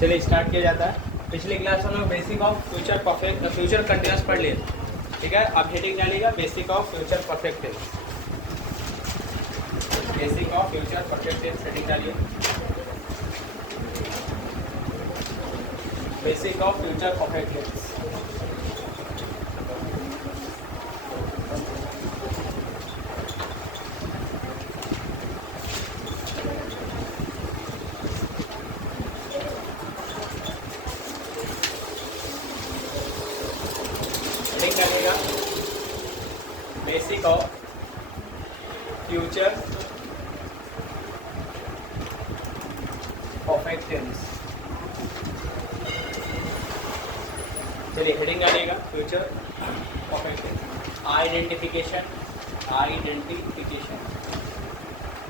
चलिए स्टार्ट किया जाता है। पिछली क्लास में basic of future perfect future continuous पढ़ लिए, ठीक है। अब हेडिंग डालिएगा basic of future perfect tense. Basic of future perfect tense heading डालिए। Basic of future perfect tense. Heading डालिएगा basic of future perfect tense. चलिए हेडिंग डालिएगा future perfect tense. Identification, identification,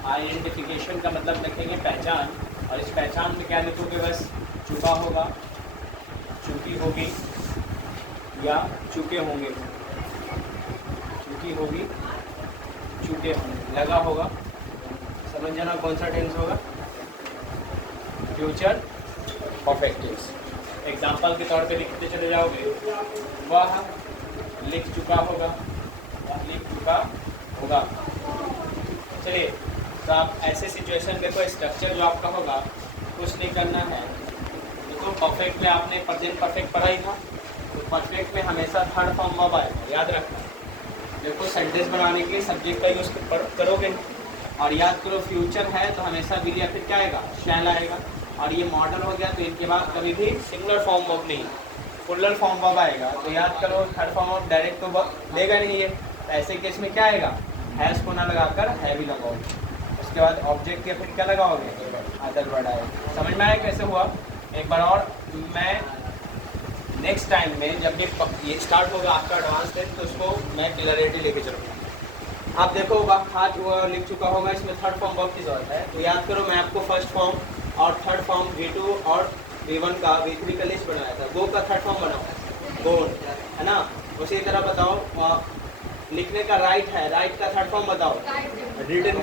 identification का मतलब लिखेंगे पहचान, और इस पहचान में क्या लिखोगे, बस चुका होगा, चुकी होगी या चुके होंगे, चुकी होगी, चुके होंगे, लगा होगा। समझ जाना कौन सा टेंस होगा, फ्यूचर परफेक्ट टेंस। एग्जाम्पल के तौर पे लिखते चले जाओगे, वह लिख चुका होगा, वह लिख चुका होगा। चलिए तो आप ऐसे सिचुएशन देखो, स्ट्रक्चर जो आपका होगा कुछ नहीं करना है। देखो परफेक्ट में आपने प्रेजेंट परफेक्ट पढ़ा ही था, तो परफेक्ट में हमेशा थर्ड फॉर्म वर्ब आएगा, याद रखना। देखो सेंटेंस बनाने के सब्जेक्ट का यूज करोगे, और याद करो फ्यूचर है तो हमेशा विल या फिर क्या आएगा, शैल आएगा। और ये मॉडल हो गया तो इनके बाद कभी भी सिंगुलर फॉर्म वर्ब नहीं, प्लूरल फॉर्म वर्ब आएगा। तो याद करो थर्ड फॉर्म ऑफ डायरेक्ट तो वर्ब लेगा नहीं ये, तो ऐसे केस में क्या आएगा, हैज को ना लगाकर है भी लगाओगे। उसके बाद ऑब्जेक्ट या फिर क्या लगाओगे, अदर वर्ड आएगा। समझ में आया कैसे हुआ। एक बार और मैं नेक्स्ट टाइम में जब भी ये स्टार्ट होगा आपका एडवांस टेस्ट, तो उसको मैं क्लियरिटी लेके चलूँगा। आप देखो वह खा हुआ लिख चुका होगा, इसमें थर्ड फॉर्म वर्ब की जरूरत है। तो याद करो मैं आपको फर्स्ट फॉर्म और थर्ड फॉर्म V2 और V1 का V3 का लिस्ट बनाया था। गो का थर्ड फॉर्म बनाओ, गोन, है ना। उसी तरह बताओ लिखने का राइट है, राइट का थर्ड फॉर्म बताओ, रिटन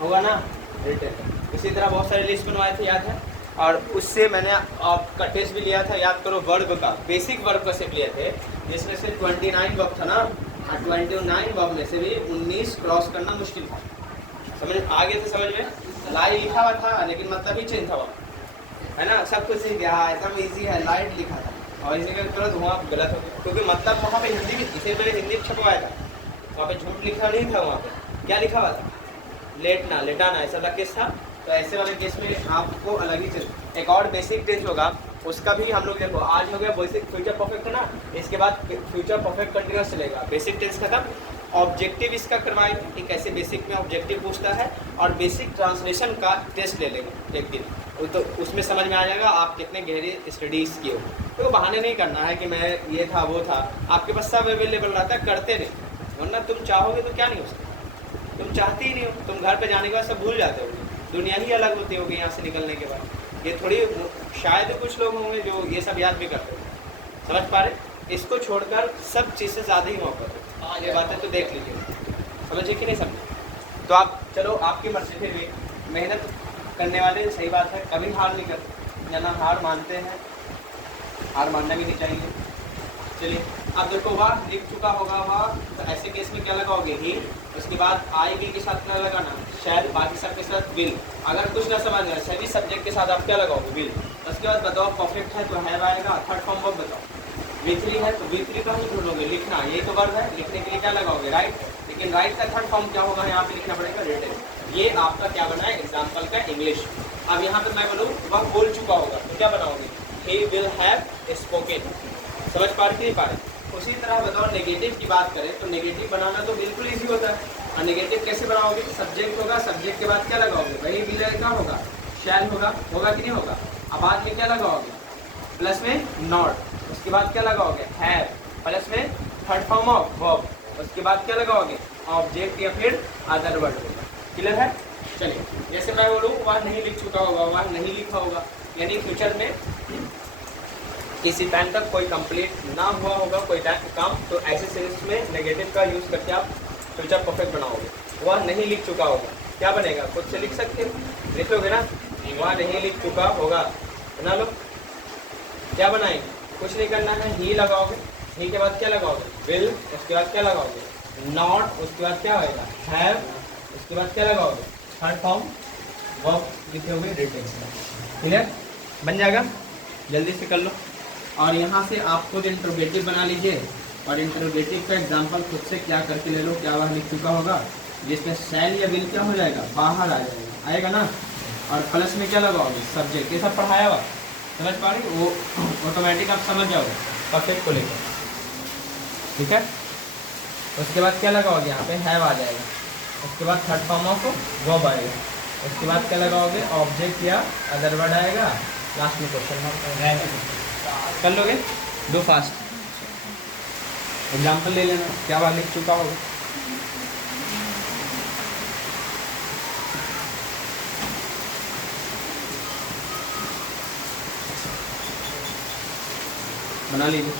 होगा ना, रिटन। इसी तरह बहुत सारे लिस्ट बनवाए थे, याद है। और उससे मैंने आपका टेस्ट भी लिया था, याद करो वर्ब का, बेसिक वर्ब का सिर्फ लिए थे, जिसमें से 29 वर्ब था ना, 29 वर्ब में से भी 19 क्रॉस करना मुश्किल था। समझ आ गए थे, समझ में। लाइट लिखा हुआ था लेकिन मतलब ही चेंज था, है ना। सब कुछ सीख गया, एकदम इजी है, लाइट लिखा था, और इसी का तुरंत वहाँ गलत हो गया, क्योंकि मतलब वहाँ पे हिंदी में, इसे मैंने हिंदी में छपवाया था, वहाँ पे झूठ लिखा नहीं था, वहाँ पे क्या लिखा हुआ था, लेटना, लेटाना, ऐसा वाला केस था। तो ऐसे वाले केस में आपको अलग ही चीज। एक और बेसिक टेंस होगा, उसका भी हम लोग देखो, आज हो गया बेसिक फ्यूचर परफेक्ट है ना, इसके बाद फ्यूचर परफेक्ट कंटिन्यूस चलेगा। बेसिक टेंस खत्म, ऑब्जेक्टिव इसका करवाएंगे कि कैसे बेसिक में ऑब्जेक्टिव पूछता है, और बेसिक ट्रांसलेशन का टेस्ट ले लेंगे एक दिन, तो उसमें समझ में आ जाएगा आप कितने गहरे स्टडीज़ किए हो। तो बहाने नहीं करना है कि मैं ये था वो था, आपके पास सब अवेलेबल रहता है, करते नहीं, वरना तुम चाहोगे तो क्या नहीं हो सकता। तुम चाहते ही नहीं हो, तुम घर पे जाने के बाद सब भूल जाते हो, दुनिया ही अलग होती होगी यहाँ से निकलने के बाद। ये थोड़ी, शायद कुछ लोग होंगे जो ये सब याद भी करते हो, समझ पा रहे। इसको छोड़कर सब चीज़ से ज़्यादा ही मौका दो। ये बातें तो देख लीजिए, समझे कि नहीं समझे। तो आप चलो आपकी मर्जी, फिर भी मेहनत करने वाले, सही बात है, कभी हार नहीं करते, या ना हार मानते हैं, हार मानना भी नहीं चाहिए। चलिए अब देखो वह लिख चुका होगा, वह तो ऐसे केस में क्या लगाओगे, ही। उसके बाद आएगी के साथ क्या लगाना, शायद, बाकी सब के साथ विल। अगर कुछ ना समझ रहा सभी सब्जेक्ट के साथ आप क्या लगाओगे, विल। उसके बाद बताओ परफेक्ट है तो हैव आएगा, थर्ड फॉर्म वर्ब बताओ, V3 है तो V3 का ही ढूंढोगे, लिखना, यही तो वर्ब है, लिखने के लिए क्या लगाओगे, राइट। लेकिन राइट का थर्ड फॉर्म क्या होगा, यहाँ पे लिखना पड़ेगा, रिटन। ये आपका क्या बना है, एग्जाम्पल का इंग्लिश। अब यहाँ पे मैं बोलूँ वह बोल चुका होगा, तो क्या बनाओगे, ही विल हैव स्पोकन। समझ पा रहे कि नहीं पा रहे। उसी तरह बताओ नेगेटिव की बात करें तो नेगेटिव बनाना तो बिल्कुल ईजी होता है। और नेगेटिव कैसे बनाओगे, सब्जेक्ट होगा, सब्जेक्ट के बाद क्या लगाओगे, वही विल का होगा, शैल होगा कि नहीं होगा। अब बाद में क्या लगाओगे, प्लस में नॉट, उसके बाद क्या लगाओगे, हैव, प्लस में थर्ड फॉर्म ऑफ वर्ब, उसके बाद क्या लगाओगे, ऑब्जेक्ट या फिर अदर वर्ड होगा। क्लियर है। चलिए जैसे मैं बोलूँ वह नहीं लिख चुका होगा, वह नहीं लिखा होगा, यानी फ्यूचर में किसी टाइम तक कोई कंप्लीट ना हुआ होगा कोई काम, तो ऐसे सेंस में नेगेटिव का यूज़ करके आप फ्यूचर परफेक्ट बनाओगे। वह नहीं लिख चुका होगा, क्या बनेगा, खुद से लिख सकते हो, लिखोगे ना, वह नहीं लिख चुका होगा, बना लो। क्या बनाएंगे, कुछ नहीं करना है, ही लगाओगे, ही के बाद क्या लगाओगे, विल, उसके बाद क्या लगाओगे, नॉट, उसके बाद क्या होगा, हैव, उसके बाद क्या लगाओगे, थर्ड फॉर्म वर्ब लिखे हुए रिटन। क्लियर, बन जाएगा, जल्दी से कर लो। और यहाँ से आप खुद इंट्रोगेटिव बना लीजिए और इंट्रोगेटिव का एग्जाम्पल खुद से क्या करके ले लो, क्या वह लिख चुका होगा, जिसमें शैल या विल क्या हो जाएगा, बाहर आ जाएगा, आएगा ना। और प्लस में क्या लगाओगे, सब्जेक्ट, ये सब पढ़ाया हुआ, समझ पा रही, वो ऑटोमेटिक आप समझ जाओगे परफेक्ट को लेकर। ठीक है, उसके बाद क्या लगाओगे, यहाँ पे हैव आ जाएगा, उसके बाद थर्ड फॉर्म ऑफ वर्ब आएगा, उसके बाद क्या लगाओगे, ऑब्जेक्ट या अदर वर्ड आएगा, लास्ट में क्वेश्चन मार्क। कर लोगे, दो फास्ट एग्जाम्पल ले लेना, क्या वह लिख चुका होगा। बना लीजिए।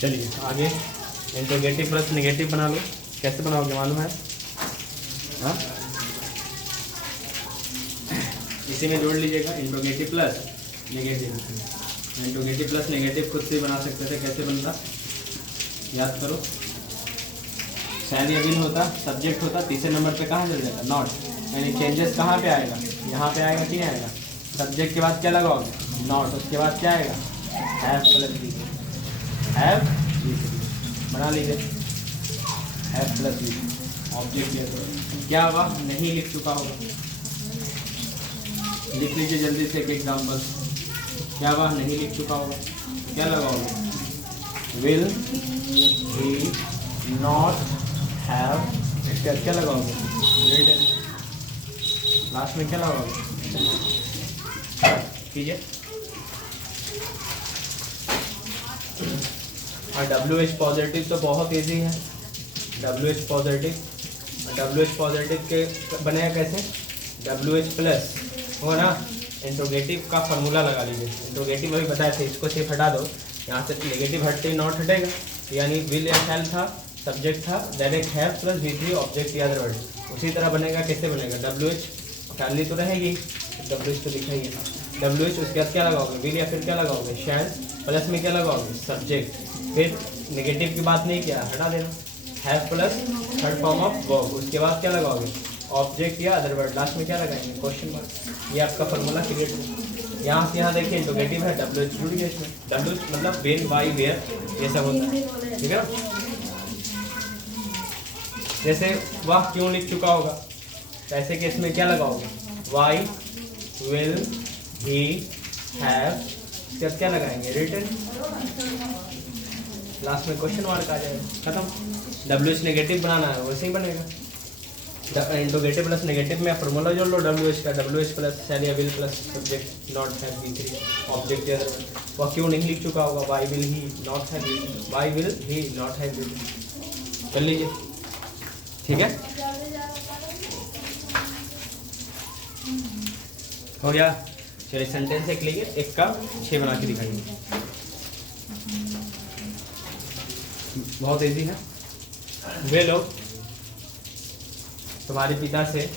चलिए आगे, इंट्रोगेटिव प्लस नेगेटिव बना लो। कैसे बनाओगे मालूम है? हाँ, इसी में जोड़ लीजिएगा, interrogative plus negative. Interrogative plus negative खुद से बना सकते थे, कैसे बनता याद करो। शैल या विल होता, सब्जेक्ट होता, तीसरे नंबर पे कहाँ चल जाएगा, नॉट, यानी चेंजेस कहाँ पे आएगा, यहाँ पे आएगा कि नहीं आएगा। सब्जेक्ट के बाद क्या लगाओगे, नॉट, उसके बाद क्या आएगा, have plus be, have be, बना लीजिए, हैव प्लस बी, ऑब्जेक्ट क्या हुआ, नहीं लिख चुका होगा, लिख लीजिए जल्दी से एक एग्जाम्पल। क्या हुआ, नहीं लिख चुका होगा, क्या लगाओगे, विल ही नॉट हैव, इसके बाद क्या लगाओगे, रिटन, लास्ट में क्या लगाओगे, कीजिए। और WH पॉजिटिव तो बहुत इजी है, WH पॉजिटिव, WH पॉजिटिव के बनेगा कैसे, WH प्लस हो ना, इंट्रोगेटिव का फार्मूला लगा लीजिए। इंट्रोगेटिव अभी बताए थे, इसको सिर्फ हटा दो, यहाँ से नेगेटिव हटते ही नॉट हटेगा, यानी विल या शैल था, सब्जेक्ट था, direct have plus V3 object या अदर वर्ड। उसी तरह बनेगा, कैसे बनेगा, WH फैमिली तो रहेगी, WH तो लिखा ही है, WH, उसके बाद क्या लगाओगे, विल या फिर क्या लगाओगे, शैल, प्लस में क्या लगाओगे, सब्जेक्ट, फिर नेगेटिव की बात नहीं किया, हटा देना, have plus third form of verb, उसके बाद क्या लगाओगे, ऑब्जेक्ट या अदर वर्ड, लास्ट में क्या लगाएंगे, क्वेश्चन मार्क। ये आपका फॉर्मूला क्रिएट हो। यहाँ से यहाँ देखिए इंट्रोगेटिव है, WH जुड़ गया इसमें, WH मतलब वेन, बाई, वेयर, ये सब होता है, ठीक है ना। जैसे वह क्यों लिख चुका होगा, ऐसे केस में क्या लगाओगे, वाई, विल, ही, हैव, इसके क्या लगाएंगे, रिटन, लास्ट में क्वेश्चन मार्क आ जाएगा, खत्म। WH नेगेटिव बनाना है, वैसे ही बनेगा, इंट्रोगेटिव प्लस नेगेटिव में फॉर्मूला जोड़ लो WH का, WH प्लस शैल या will plus subject not have V3 object या अदर, वह क्यों नहीं लिख चुका होगा, why will he not have V3, why will he not have V3, कर लीजिए, ठीक है, हो गया। चलिए सेंटेंस एक लिए, एक का 6 बना के दिखाइए, बहुत इजी है। वे लोग तुम्हारे पिता से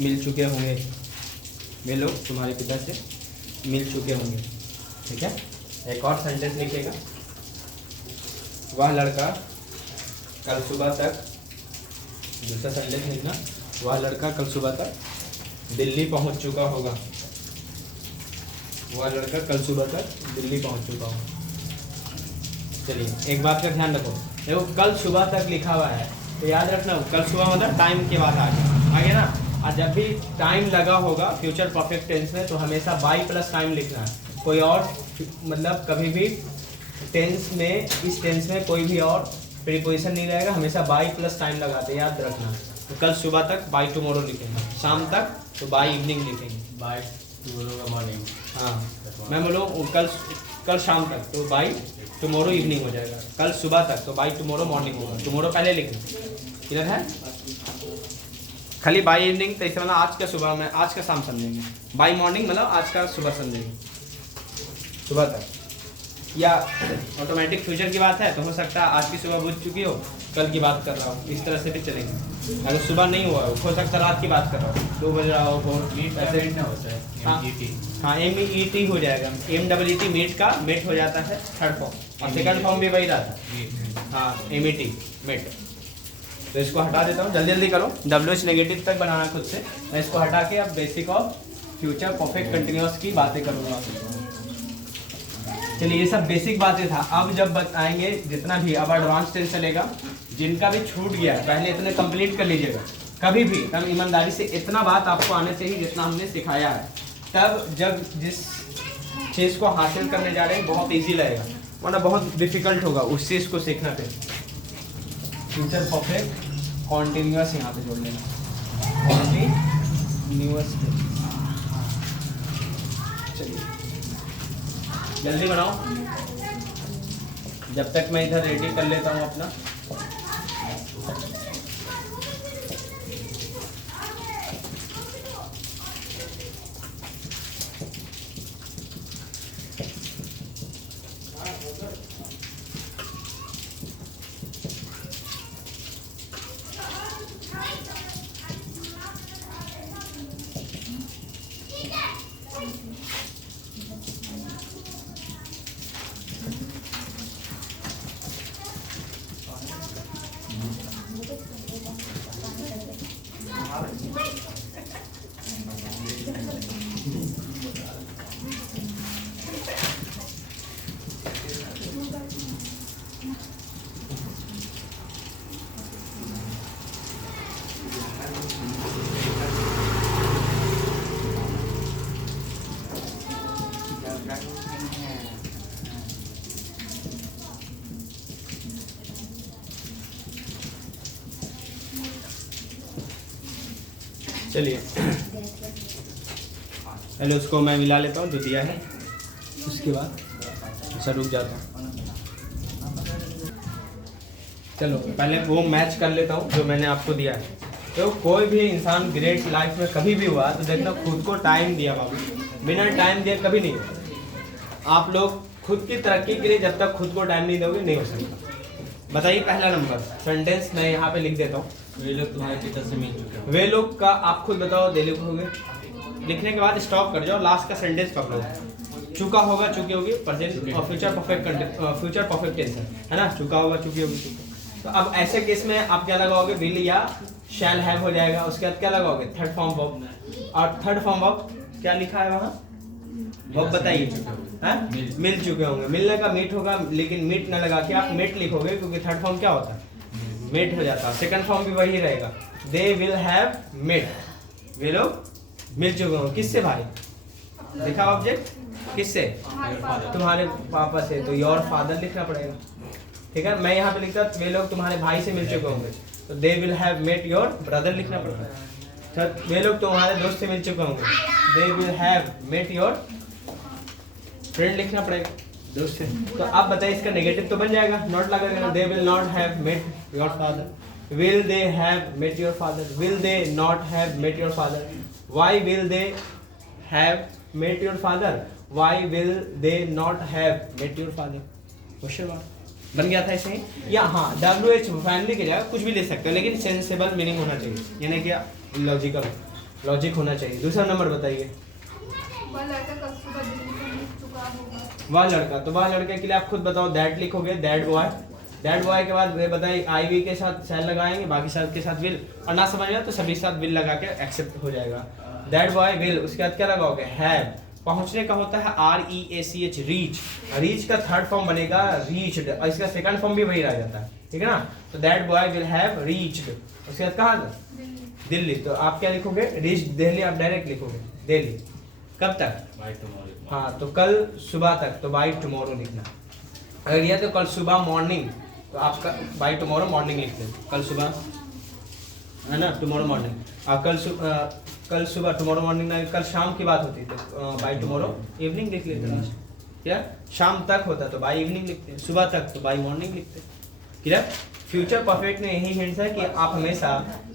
मिल चुके होंगे, वे लोग तुम्हारे पिता से मिल चुके होंगे, ठीक है। एक और सेंटेंस लिखिएगा, वह लड़का कल सुबह तक, दूसरा सेंटेंस लिखना, वह लड़का कल सुबह तक दिल्ली पहुंच चुका होगा, वह लड़का कल सुबह तक दिल्ली पहुंच चुका होगा। चलिए एक बात का ध्यान रखो, देखो कल सुबह तक लिखा हुआ है तो याद रखना कल सुबह मतलब टाइम के बाद आगे ना, और जब भी टाइम लगा होगा फ्यूचर परफेक्ट टेंस में तो हमेशा बाई प्लस टाइम लिखना है, कोई और मतलब कभी भी टेंस में, इस टेंस में कोई भी और प्रीपोजिशन नहीं रहेगा, हमेशा बाई प्लस टाइम लगाते, याद रखना। तो कल सुबह तक बाई टुमारो लिखेंगे, शाम तक तो बाई इवनिंग लिखेंगे, बाई टुमारो का मॉर्निंग, हाँ मैं बोलो कल शाम तक तो बाई टुमारो इवनिंग हो जाएगा, कल सुबह तक तो बाई टुमारो मॉर्निंग होगा, टुमारो पहले लिखना, क्लियर है। खाली बाई इवनिंग तो इससे मतलब आज का सुबह में, आज का शाम समझेंगे, बाई मॉर्निंग मतलब आज का सुबह समझेंगे, सुबह तक, या ऑटोमेटिक फ्यूचर की बात है तो हो सकता है आज की सुबह बुझ चुकी हो, कल की बात कर रहा हूँ, इस तरह से भी चलेंगे। अगर सुबह नहीं हुआ हो सकता है रात की बात कर रहा हूँ, 2 बज रहा हो, ऐसे ना होता है हाँ MEET हो जाएगा, MEET मीट का मेट हो जाता है थर्ड फॉर्म, और सेकंड फॉर्म भी वही रहता है। हाँ MET मेट। तो इसको हटा देता हूँ, जल्दी जल्दी करो, WH नेगेटिव तक बनाना खुद से। मैं इसको हटा के अब basic of future perfect continuous की बातें करूँगा। चलिए ये सब बेसिक बातें था। अब जब बताएंगे जितना भी, अब एडवांस टेंस चलेगा। जिनका भी छूट गया पहले इतने कंप्लीट कर लीजिएगा। कभी भी तब ईमानदारी से इतना बात आपको आना चाहिए जितना हमने सिखाया है, तब जब जिस चीज़ को हासिल करने जा रहे हैं बहुत ईजी लगेगा, वरना बहुत डिफिकल्ट होगा उस चीज़ को सीखना। फिर फ्यूचर परफेक्ट कॉन्टिन्यूअस यहाँ पे जोड़ लेना, कॉन्टिन्यूअस। चलिए जल्दी बनाओ, जब तक मैं इधर रेडी कर लेता हूँ अपना। चलिए पहले उसको मैं मिला लेता हूँ जो दिया है, उसके बाद अच्छा रुक जाता हूँ। चलो पहले वो मैच कर लेता हूँ जो मैंने आपको दिया है। तो कोई भी इंसान ग्रेट लाइफ में कभी भी हुआ तो देखना खुद को टाइम दिया बाबू, बिना टाइम दिए कभी नहीं। आप लोग खुद की तरक्की के लिए जब तक खुद को टाइम नहीं दोगे नहीं हो सकता। बताइए पहला नंबर सेंटेंस मैं यहाँ पे लिख देता हूँ, वे लोग तुम्हारे पिता से मिल चुके हैं। वे लोग का आप खुद बताओ, दे लिखोगे, लिखने के बाद स्टॉप कर जाओ, लास्ट का सेंटेंस पकड़ो। चुका होगा, चुकी होगी, प्रेजेंट और फ्यूचर परफेक्ट टेंस है ना, चुका होगा, चुकी होगी, चुका। तो अब ऐसे केस में आप क्या लगाओगे, विल या शैल हैव हो जाएगा। उसके बाद क्या लगाओगे, थर्ड फॉर्म वर्ब। और थर्ड फॉर्म वर्ब क्या लिखा है वहाँ, वर्ब बताइए। मिल चुके होंगे, मिलने का मीट होगा, लेकिन मीट न लगा के आप मेट लिखोगे क्योंकि थर्ड फॉर्म क्या होता है, मेट हो जाता है। सेकंड फॉर्म भी वही रहेगा, दे विल हैव मेट, वे लोग मिल चुके होंगे। किससे भाई, लिखा ऑब्जेक्ट किससे, तुम्हारे पापा से, तो योर फादर लिखना पड़ेगा। ठीक है, मैं यहाँ पे लिखता वे लोग तुम्हारे भाई से मिल चुके होंगे, तो they will have met your brother लिखना पड़ेगा। वे लोग तुम्हारे दोस्त से मिल चुके होंगे, they will have met your friend लिखना पड़ेगा, दोस्त से। तो आप बताइए इसका नेगेटिव तो बन जाएगा, नॉट लगा, they will not have met your father. Will they have met your father, will they not have met your father, why will they have met your father, why will they not have met your father. Question mark बन गया था ऐसे ही। या हाँ, WH family की जगह कुछ भी ले सकते हो, लेकिन सेंसेबल मीनिंग होना चाहिए, यानी कि लॉजिकल लॉजिक होना चाहिए। दूसरा नंबर बताइए, वह लड़का, तो वह लड़के के लिए आप खुद बताओ, दैट लिखोगे, दैट बॉय। दैट बॉय के बाद वे बताइए आई वी के साथ शैल लगाएंगे, बाकी सब के साथ विल, और ना समझ में तो सभी साथ विल लगा के एक्सेप्ट हो जाएगा। दैट बॉय विल, उसके बाद क्या लगाओगे, हैव। पहुंचने का होता है REACH, रीच। रीच का थर्ड फॉर्म बनेगा रीच्ड, और इसका सेकंड फॉर्म भी वही रह जाता है, ठीक है ना। तो that boy will have reached, उसके बाद कहाँ था, दिल्ली। तो आप क्या लिखोगे, रीच दिल्ली, आप डायरेक्ट लिखोगे दिल्ली। कब तक, बाय टुमारो। हाँ, तो कल सुबह तक, तो बाय टुमारो लिखना। अगर यह तो कल सुबह मॉर्निंग, तो आपका बाय टुमारो मॉर्निंग लिख दें, कल सुबह है ना, टुमारो मॉर्निंग। और कल सुबह टुमारो मॉर्निंग ना, कल शाम की बात होती है तो बाय टुमारो इवनिंग लिख लेते हैं। क्या शाम तक होता तो बाय इवनिंग लिखते हैं, सुबह तक तो बाय मॉर्निंग लिखते हैं। क्लियर। फ्यूचर परफेक्ट में यही हिंट्स है कि आप हमेशा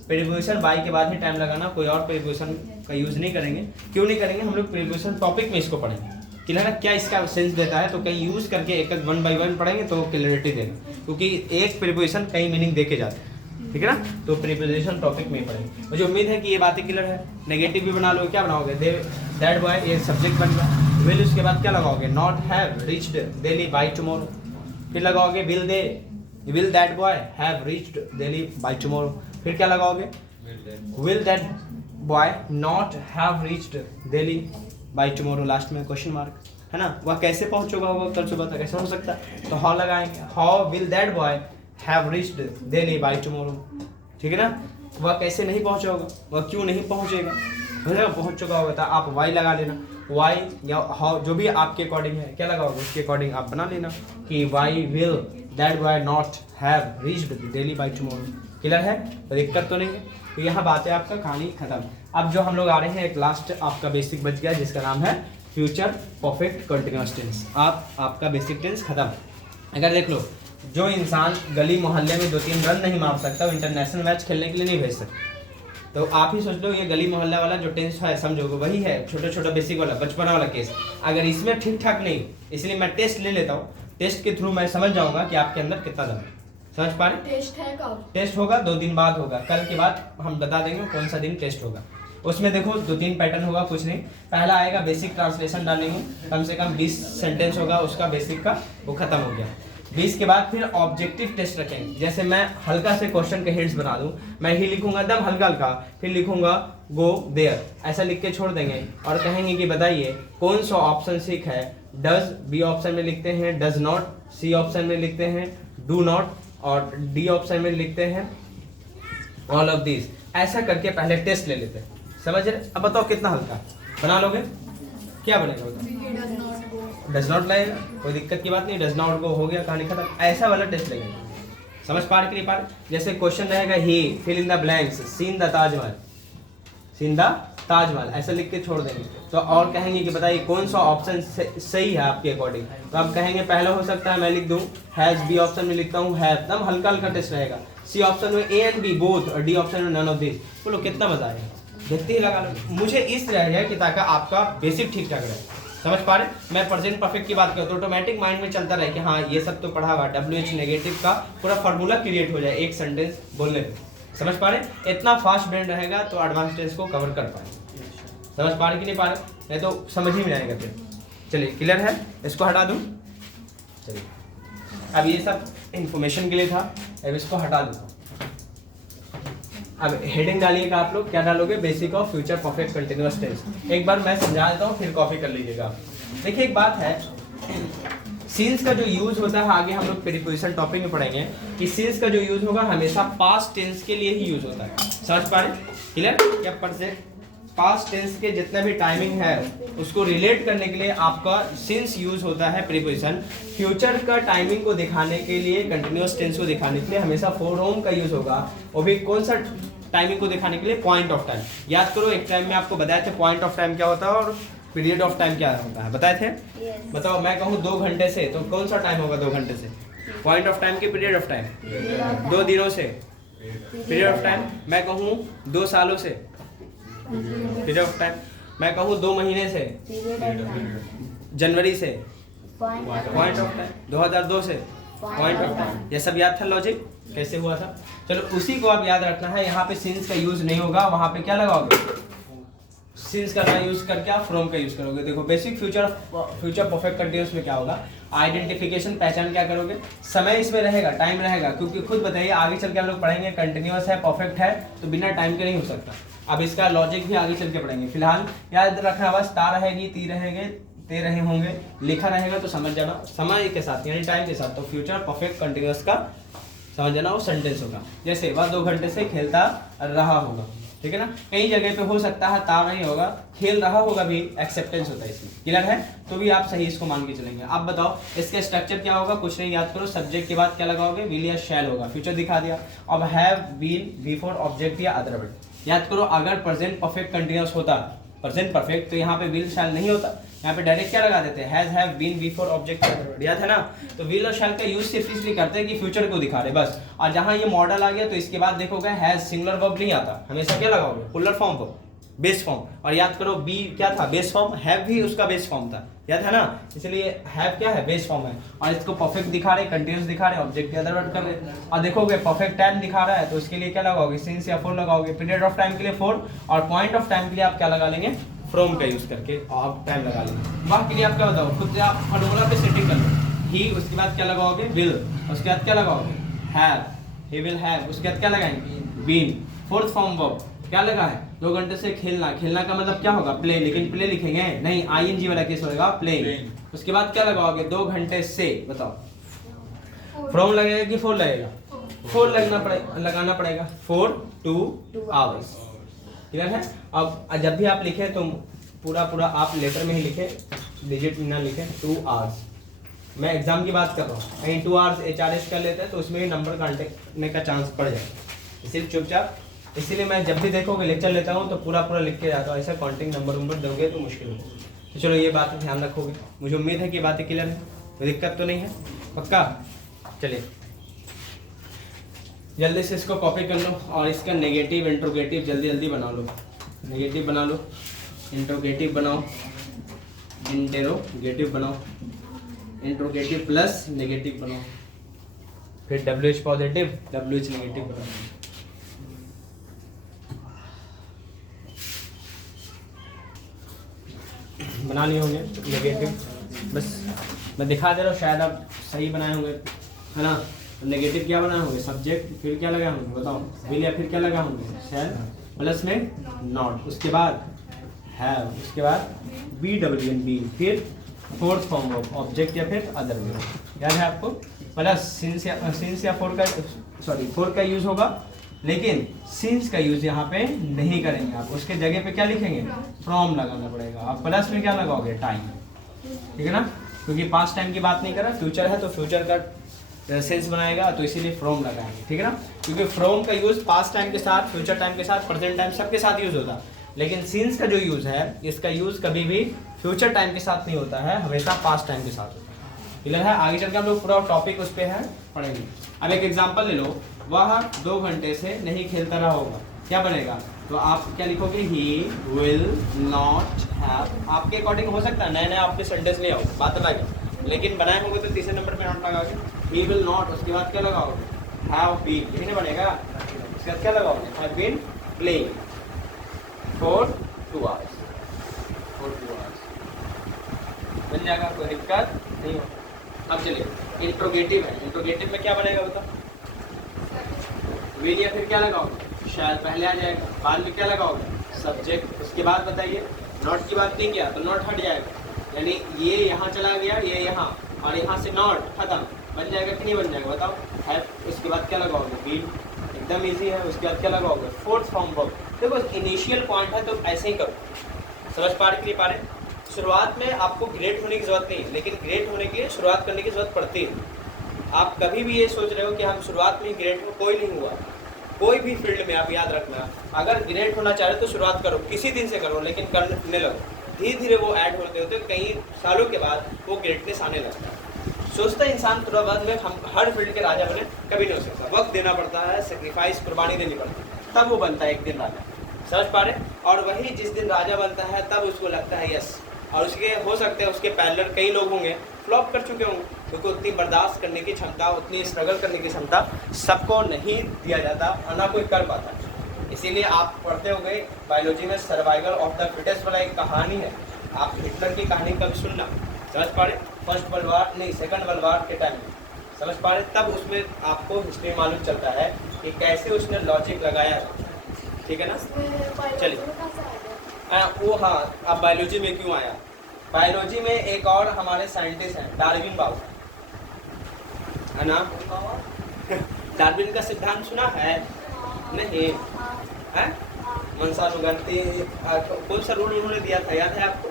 प्रीपोजिशन बाय के बाद ही टाइम लगाना, कोई और प्रीपोजिशन का यूज नहीं करेंगे। क्यों नहीं करेंगे, हम लोग प्रीपोजिशन टॉपिक में इसको पढ़ेंगे, क्लियर है? क्या इसका सेंस देता है, तो कहीं यूज करके एक एक 1 बाय 1 पढ़ेंगे तो क्लियरिटी देगा, क्योंकि एक प्रीपोजिशन कई मीनिंग देके जाते हैं, ठीक है ना? तो प्रीपोजिशन टॉपिक में पढ़ेंगे। मुझे उम्मीद है कि ये बातें क्लियर है। नेगेटिव भी बना लो, क्या बनाओगे? दैट बॉय, ये सब्जेक्ट बन गया। विल, उसके बाद क्या लगाओगे? Not have reached Delhi by tomorrow. फिर लगाओगे will that boy have reached Delhi by tomorrow. फिर क्या लगाओगे? Will that boy not have reached Delhi by tomorrow, last में क्वेश्चन मार्क, है ना? वह कैसे पहुंचेगा होगा कल सुबह तक, ऐसा हो सकता है? तो हाउ लगाएंगे, how will that boy have reached Delhi by tomorrow, ठीक है ना? वह कैसे नहीं पहुंचा होगा, वह क्यों नहीं पहुंचेगा, पहुंच चुका होगा तो आप वाई लगा लेना। वाई या हाउ, जो भी आपके अकॉर्डिंग है, क्या लगाओगे उसके अकॉर्डिंग आप बना लेना कि why will that boy not have reached Delhi by tomorrow. Clear है? तो दिक्कत तो नहीं है। तो यहाँ बात है, आपका कहानी खत्म। अब जो हम लोग आ रहे हैं, एक लास्ट आपका बेसिक बच गया जिसका नाम है फ्यूचर परफेक्ट कंटिन्यूअस टेंस। आपका बेसिक टेंस खत्म। अगर देख लो, जो इंसान गली मोहल्ले में 2-3 रन नहीं मार सकता, वो इंटरनेशनल मैच खेलने के लिए नहीं भेज सकता। तो आप ही सोच लो, ये गली मोहल्ला वाला जो टेंस है, समझोगे वही है, छोटा छोटा बेसिक वाला बचपना वाला केस। अगर इसमें ठीक ठाक नहीं, इसलिए मैं टेस्ट ले लेता हूँ। टेस्ट के थ्रू मैं समझ जाऊंगा कि आपके अंदर कितना दम है। समझ पा रहे? टेस्ट है कब? टेस्ट होगा 2 दिन बाद होगा, कल के बाद हम बता देंगे कौन सा दिन टेस्ट होगा। उसमें देखो 2-3 पैटर्न होगा, कुछ नहीं। पहला आएगा बेसिक ट्रांसलेशन डालेंगे, कम से कम 20 सेंटेंस होगा उसका बेसिक का, वो खत्म हो गया। 20 के बाद फिर ऑब्जेक्टिव टेस्ट रखेंगे। जैसे मैं हल्का से क्वेश्चन के हिंट्स बना दूं, मैं ही लिखूंगा एकदम हल्का हल्का, फिर लिखूंगा गो देयर, ऐसा लिख के छोड़ देंगे और कहेंगे कि बताइए कौन सा ऑप्शन सिक है। डज बी ऑप्शन में लिखते हैं, डज नॉट सी ऑप्शन में लिखते हैं, डू नॉट और डी ऑप्शन में लिखते हैं, ऑल ऑफ दिस। ऐसा करके पहले टेस्ट ले लेते हैं। समझ रहे? अब बताओ कितना हल्का बना लोगे, क्या बनेगा बताओ? डज नॉट लगेगा, कोई दिक्कत की बात नहीं। डज नॉट गो हो गया, कहानी खत्म। ऐसा वाला टेस्ट लगेगा। समझ पा रहे कि नहीं पा रहे? जैसे क्वेश्चन रहेगा he fill in the blanks, seen the Taj Mahal, seen the Taj Mahal, ऐसा लिख के छोड़ देंगे। तो और कहेंगे कि बताइए कौन सा ऑप्शन सही है आपके अकॉर्डिंग। तो आप कहेंगे पहला हो सकता है मैं लिख दूं हैज, बी ऑप्शन में लिखता हूं हैव, एकदम हल्का हल्का टेस्ट रहेगा। सी ऑप्शन में ए एंड बी बोथ, और डी ऑप्शन में नन ऑफ दिस। बोलो कितना मजा आएगा, देखते ही लगा लो। मुझे इस रहेगा कि ताकि आपका बेसिक ठीक ठाक रहे। समझ पा रहे? मैं प्रेजेंट परफेक्ट की बात करूँ तो ऑटोमेटिक माइंड में चलता रहे कि हाँ ये सब तो पढ़ा हुआ, WH नेगेटिव का पूरा फार्मूला क्रिएट हो जाए एक सेंटेंस बोलने पे। समझ पा रहे? इतना फास्ट ब्रेन रहेगा तो एडवांस टेंस को कवर कर पाए। समझ पा रहे कि नहीं पा रहे? नहीं तो समझ ही नहीं आएगा फिर। चलिए क्लियर है? इसको हटा दूँ। चलिए अब ये सब इंफॉर्मेशन के लिए था, अब इसको हटा दूँ। अब हेडिंग डालिएगा आप लोग, क्या डालोगे? Basic of future perfect continuous tense. एक बार मैं समझा देता हूँ, फिर कॉपी कर लीजिएगा। देखिए एक बात है, सीन्स का जो यूज होता है, आगे हम लोग प्रीपोजिशन टॉपिक में पढ़ेंगे कि सीन्स का जो यूज होगा हमेशा पास्ट टेंस के लिए ही यूज होता है। समझ पा रहे? क्लियर? या पास्ट टेंस के जितना भी टाइमिंग है उसको रिलेट करने के लिए आपका सिंस यूज होता है प्रीपोजिशन। फ्यूचर का टाइमिंग को दिखाने के लिए, कंटिन्यूअस टेंस को दिखाने के लिए हमेशा फॉर होम का यूज होगा। वो भी कौन सा टाइमिंग को दिखाने के लिए? Point of time. याद करो एक टाइम में आपको बताए थे पॉइंट ऑफ टाइम क्या होता है और पीरियड ऑफ टाइम क्या होता है, बताए थे? बताओ, मैं कहूँ 2 घंटे से, तो कौन सा टाइम होगा 2 घंटे से? पॉइंट ऑफ टाइम के पीरियड ऑफ टाइम। 2 दिनों से पीरियड ऑफ टाइम। मैं कहूँ 2 सालों से पीरियड ऑफ टाइम। मैं कहूँ 2 महीने से, जनवरी से पॉइंट ऑफ टाइम, 2002 से पॉइंट ऑफ टाइम। ये सब याद था? लॉजिक कैसे हुआ था? चलो उसी को आप याद रखना है। यहाँ पे सिंस का यूज नहीं होगा, वहां पे क्या लगाओगे? सिंस का यूज करके आप फ्रॉम का यूज करोगे। देखो बेसिक फ्यूचर परफेक्ट कंटिन्यूअस में क्या होगा? आइडेंटिफिकेशन, पहचान क्या करोगे? समय इसमें रहेगा, टाइम रहेगा, क्योंकि खुद बताइए आगे चल के हम लोग पढ़ेंगे कंटिन्यूअस है, परफेक्ट है, तो बिना टाइम के नहीं हो सकता। अब इसका लॉजिक भी आगे चल के पढ़ेंगे। फिलहाल याद रखना बस, ता रहेगी, ती रहेंगे, ते रहे होंगे, लिखा रहेगा तो समझ जाना समय के साथ यानी टाइम के साथ। तो फ्यूचर परफेक्ट कंटिन्यूअस का समझ जाना वो सेंटेंस होगा। जैसे वह 2 घंटे से खेलता रहा होगा, ठीक है ना? कई जगह पे हो सकता है ता नहीं होगा, खेल रहा होगा भी एक्सेप्टेंस होता है इसमें। क्लियर है? तो भी आप सही इसको मान के चलेंगे। आप बताओ इसका स्ट्रक्चर क्या होगा? कुछ नहीं, याद करो सब्जेक्ट के बाद क्या लगाओगे? विल या शैल होगा। फ्यूचर दिखा दिया। अब हैव, बीन, बिफोर ऑब्जेक्ट या अदर वर्ड। याद करो अगर प्रेजेंट परफेक्ट कंटिन्यूअस होता, प्रेजेंट परफेक्ट, तो यहाँ पे विल शैल नहीं होता, यहाँ पे डायरेक्ट क्या लगा देते हैं? Has, have, been, before object या अदर वर्ड। याद है ना? तो विल और शैल का यूज सिर्फ इसलिए करते हैं कि फ्यूचर को दिखा रहे बस। और जहाँ ये मॉडल आ गया तो इसके बाद देखोगे हैज सिंगुलर वर्ब नहीं आता, हमेशा क्या लगाओगे? प्लूरल फॉर्म पर। Base form. और याद करो बी क्या था, बेस फॉर्म, हैव भी उसका बेस फॉर्म था, याद है ना, इसलिए हैव क्या है, बेस फॉर्म है। और इसको परफेक्ट दिखा रहे, कंटिन्यूस दिखा रहे, ऑब्जेक्ट के अदर वर्ड कर रहे। और देखोगे परफेक्ट टाइम दिखा रहा है तो उसके लिए क्या लगाओगे, सिंस या फॉर लगाओगे। पीरियड ऑफ टाइम के लिए फॉर, और पॉइंट ऑफ टाइम के लिए आप क्या लगा लेंगे, फ्रॉम का यूज करके आप टाइम लगा लेंगे। वहाँ के लिए आप क्या बताओ, खुद से आप फॉर्मूला पे सेटिंग कर लो। ही, उसके बाद क्या लगाओगे, विल, उसके बाद क्या लगाओगे, हैव, ही विल हैव, उसके बाद क्या लगाएंगे, बीन। फोर्थ फॉर्म वर्ब क्या लगा है, 2 घंटे से खेलना, खेलना का मतलब क्या होगा, प्ले, लेकिन प्ले लिखेंगे नहीं, आईएनजी वाला केस होगा, प्लेइंग। उसके बाद क्या लगाओगे, 2 घंटे से, बताओ फ्रॉम लगेगा कि फोर लगेगा, फोर लगाना पड़ेगा, 4 to 2 hours, क्लियर है। अब जब भी आप लिखें तो पूरा आप लेटर में ही लिखें, डिजिट में ना लिखें, 2 hours। मैं एग्जाम की बात कर रहा हूँ, कहीं 2 hours HRS कर लेते हैं तो उसमें नंबर काटने का चांस पड़ जाएगा, इसलिए चुपचाप। इसीलिए मैं जब भी देखोगे लेक्चर लेता हूँ तो पूरा लिख के जाता हूँ, ऐसा काउंटिंग नंबर दोगे तो मुश्किल होगा। तो चलो ये बात ध्यान रखोगे, मुझे उम्मीद है कि बातें क्लियर है, कोई दिक्कत तो नहीं है, पक्का। चलिए जल्दी से इसको कॉपी कर लो और इसका नेगेटिव इंट्रोगेटिव जल्दी बना लो। नेगेटिव बना लो, इंट्रोगेटिव बनाओ, इंटेरोगेटिव बनाओ, इंट्रोगेटिव प्लस नेगेटिव बनाओ, फिर WH पॉजिटिव WH नेगेटिव बनाओ। बना लिए होंगे नेगेटिव, बस मैं दिखा दे रहा हूँ, शायद आप सही बनाए होंगे, है ना। नेगेटिव क्या बनाए होंगे, सब्जेक्ट, फिर क्या लगा होंगे बताओ, विल, या फिर क्या लगा होंगे, शैल, प्लस में नॉट, उसके बाद हैव, उसके बाद BWN बी, फिर फोर्थ फॉर्म ऑफ ऑब्जेक्ट या फिर अदर में, याद है आपको। प्लस सिंस या फोर का यूज होगा, लेकिन सिंस का यूज यहाँ पे नहीं करेंगे आप, उसके जगह पे क्या लिखेंगे, फ्रॉम लगाना पड़ेगा। आप प्लस में क्या लगाओगे, टाइम, ठीक है ना, क्योंकि पास्ट टाइम की बात नहीं कर रहा, फ्यूचर है तो फ्यूचर का सेंस बनाएगा, तो इसीलिए फ्रॉम लगाएंगे, ठीक है ना। क्योंकि फ्रॉम का यूज पास्ट टाइम के साथ, फ्यूचर टाइम के साथ, प्रेजेंट टाइम सबके साथ यूज होता है, लेकिन सिंस का जो यूज है, इसका यूज कभी भी फ्यूचर टाइम के साथ नहीं होता है, हमेशा पास्ट टाइम के साथ होता है, क्लियर है। आगे चल के हम लोग पूरा टॉपिक उस पे है पढ़ेंगे। अब एक एग्जांपल ले लो, वह 2 घंटे से नहीं खेलता रहा होगा, क्या बनेगा, तो आप क्या लिखोगे, ही विल नॉट हैव। आपके अकॉर्डिंग हो सकता है नए आपके सेंटेंस ले आओ, बात अलग है, लेकिन बनाए होंगे तो तीसरे नंबर पे नॉट लगाओगे, ही विल नॉट, उसके बाद क्या लगाओगे, हैव बीन, यही नहीं बनेगा, उसके बाद क्या लगाओगे, have been playing for 2 hours, बन जाएगा, कोई दिक्कत नहीं हो। अब चलिए इंट्रोगेटिव है, इंट्रोगेटिव में क्या बनेगा बताओ, विल या फिर क्या लगाओगे, शायद पहले आ जाएगा, बाद में क्या लगाओगे, सब्जेक्ट, उसके बाद बताइए, नॉट की बात नहीं किया तो नॉट हट जाएगा, यानी ये यहाँ चला गया, ये यहाँ, और यहाँ से नॉट खत्म, बन जाएगा कि नहीं बन जाएगा बताओ, हैव, उसके बाद क्या लगाओगे, बीन, एकदम इजी है, उसके बाद क्या लगाओगे, फोर्थ फॉर्म वर्ब। देखो इनिशियल पॉइंट है तो ऐसे ही करो, समझ पा रहे। शुरुआत में आपको ग्रेट होने की जरूरत नहीं, लेकिन ग्रेट होने के लिए शुरुआत करने की जरूरत पड़ती है। आप कभी भी ये सोच रहे हो कि हम शुरुआत में ग्रेट हो, कोई नहीं हुआ, कोई भी फील्ड में आप याद रखना, अगर ग्रेट होना चाह रहे तो शुरुआत करो, किसी दिन से करो, लेकिन करने लगो, धीरे धीरे वो ऐड होते होते कई सालों के बाद वो ग्रेटनेस आने लगता है। सोचता है इंसान तुरंत में हम हर फील्ड के राजा बने, कभी नहीं हो सकता, वक्त देना पड़ता है, सेक्रीफाइस, कुर्बानी देनी पड़ती है, तब वो बनता है एक दिन राजा, समझ पा रहे। और वही जिस दिन राजा बनता है तब उसको लगता है यस, और उसके हो सकते हैं उसके पैरेलल कई लोग होंगे फ्लॉप कर चुके होंगे, क्योंकि उतनी बर्दाश्त करने की क्षमता, उतनी स्ट्रगल करने की क्षमता सबको नहीं दिया जाता और ना कोई कर पाता। इसीलिए आप पढ़ते होंगे बायोलॉजी में सर्वाइवल ऑफ द फिटेस्ट वाला एक कहानी है, आप हिटलर की कहानी कभी सुनना, समझ पा रहे, फर्स्ट वर्ल्ड वार नहीं सेकंड वर्ल्ड वार के टाइम में, समझ पा रहे, तब उसमें आपको हिस्ट्री मालूम चलता है कि कैसे उसने लॉजिक लगाया, ठीक है ना। चलिए वो हाँ, अब बायोलॉजी में क्यों आया, बायोलॉजी में एक और हमारे साइंटिस्ट हैं, डार्विन बाबू, है ना। डार्विन का सिद्धांत सुना है नहीं है, वंशानुगति, कौन सा रूल उन्होंने दिया था याद है आपको,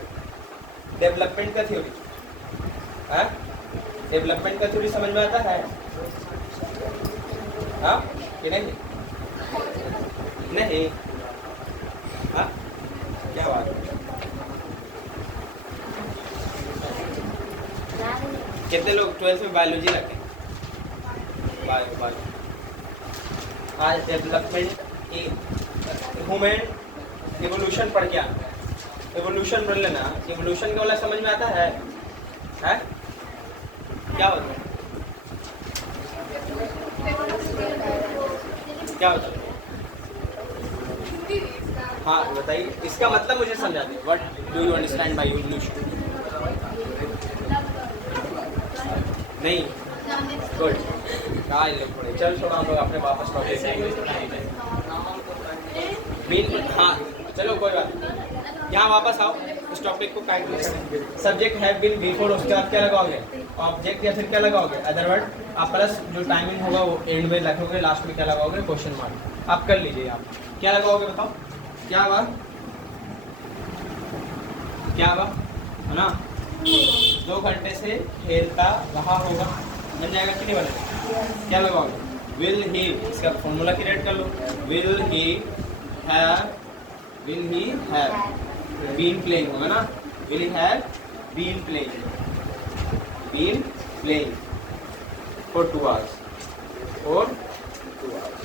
डेवलपमेंट का थ्योरी है, डेवलपमेंट का थ्योरी समझ में आता है हाँ कि नहीं, नहीं हाँ क्या बात है, कितने लोग 12th में बायोलॉजी रखे, बायो आज डेवलपमेंट ह्यूमन इवोल्यूशन पढ़ के आना है, इवोल्यूशन पढ़ लेना। इवोल्यूशन का वाला समझ में आता है? क्या होता है? क्या होता है? हाँ बताइए, इसका मतलब मुझे समझा दें। What do you understand by evolution? नहीं, गुड। चल छोड़ा, हम लोग अपने वापस टॉपिक। हाँ चलो कोई बात नहीं, यहाँ वापस आओ, इस टॉपिक को काट लो। सब्जेक्ट हैव बीन बिफोर, उसके बाद क्या लगाओगे? ऑब्जेक्ट या फिर क्या लगाओगे? Other word. आप प्लस जो टाइमिंग होगा वो एंड में रखोगे, लास्ट में क्या लगाओगे? Question mark. आप कर लीजिए, आप क्या लगाओगे बताओ? क्या हुआ? क्या हुआ है ना? 2 घंटे से खेलता रहा होगा, बन जाएगा कि नहीं बनेगा? क्या लगाओगे? विल ही, इसका फॉर्मूला क्रिएट कर लो। Will he have been playing होगा ना? Will he have been playing for 2 hours, for 2 hours।